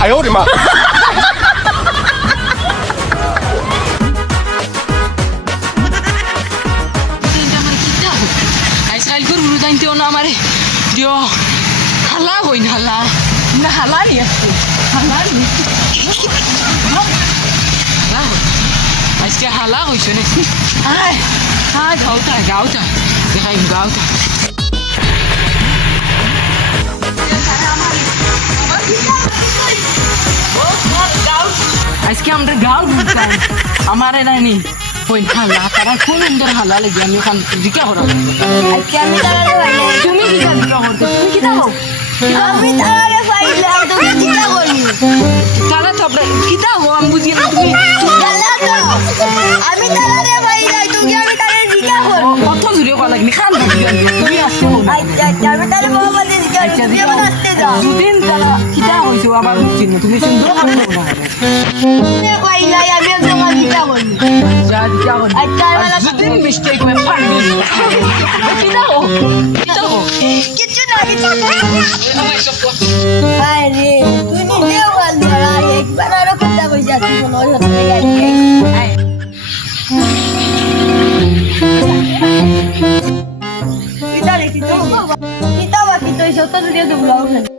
哎呦我的妈！ আইসাইল করে উড়ে জানতেও না আমারে দিও হালা হই না হালা না হালা নি আসছে হালা নি হালা হই। আজকে হালা হইছে নে হাই হাই গাউতা গাউতা দেখাই গাউতা আজকে আমরা গাও ঘুরতাম। আমার এরা নেই ওই হালা তারা কোন ইন্দর হালা লাগে আমি ওখান জিকা হরা তুমি জিকা জিকা হতো তুমি কি দাও আমি তাহলে পাইলাম তুমি জিকা করনি তারা তো আপনার কি দাও আমি বুঝি না তুমি আমি তাহলে পাইলাম তুমি আমি তাহলে জিকা কর কত জুড়ে কলা লাগনি খান তুমি আসো। আচ্ছা আমি তাহলে বাবা আচ্ছা, বলে জিকা তুমি আমার দুদিন কিটা হইছো আবার চিহ্ন তুমি সুন্দর আমি না ওই না আমি তোমার কিটা বলি যা কিটা বলি আর যদি মিস্টেক মে ফান দিই কিটা ও কিটা ও কিছু না কিটা ভাই রে তুই নিজে বল ধরা একবার আরও কিটা বসে আছিস কোনো হতে গেছে Kita lagi tuh, kita waktu itu isoter dia udah belum.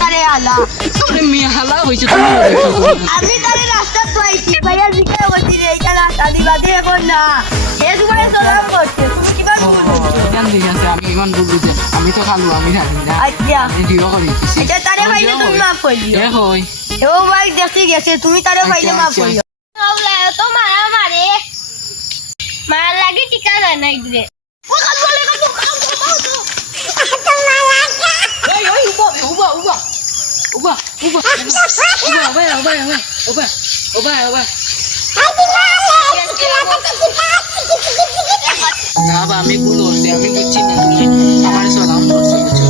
তারে আলা। তোরে মেয়ে হালা হয়েছে তুমি আমি তারে রাস্তা পাইছি ভাইয়া জিজ্ঞাসা করছি রে এইটা রাস্তা দিবা দিয়ে এখন না। এ তোমারে সালাম করছে আমি ইমান বুঝি যে আমি তো খালু আমি জানি না। আচ্ছা। এটা তারে পাইলে তুমি মাফ করিও। এ হই ও ভাই দেখি গেছে তুমি তারে পাইলে মাফ করিও। তো মারা মারে। মার লাগে টিকা না ইদরে উবা উবা উবা উবা উবা উবা উবা উবা না বা আমি ভুল করছি আমি বুঝছি না তুমি আমার সালাম করছ বুঝছ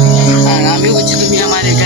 আর আমি বুঝছি তুমি আমার একা দিয়ে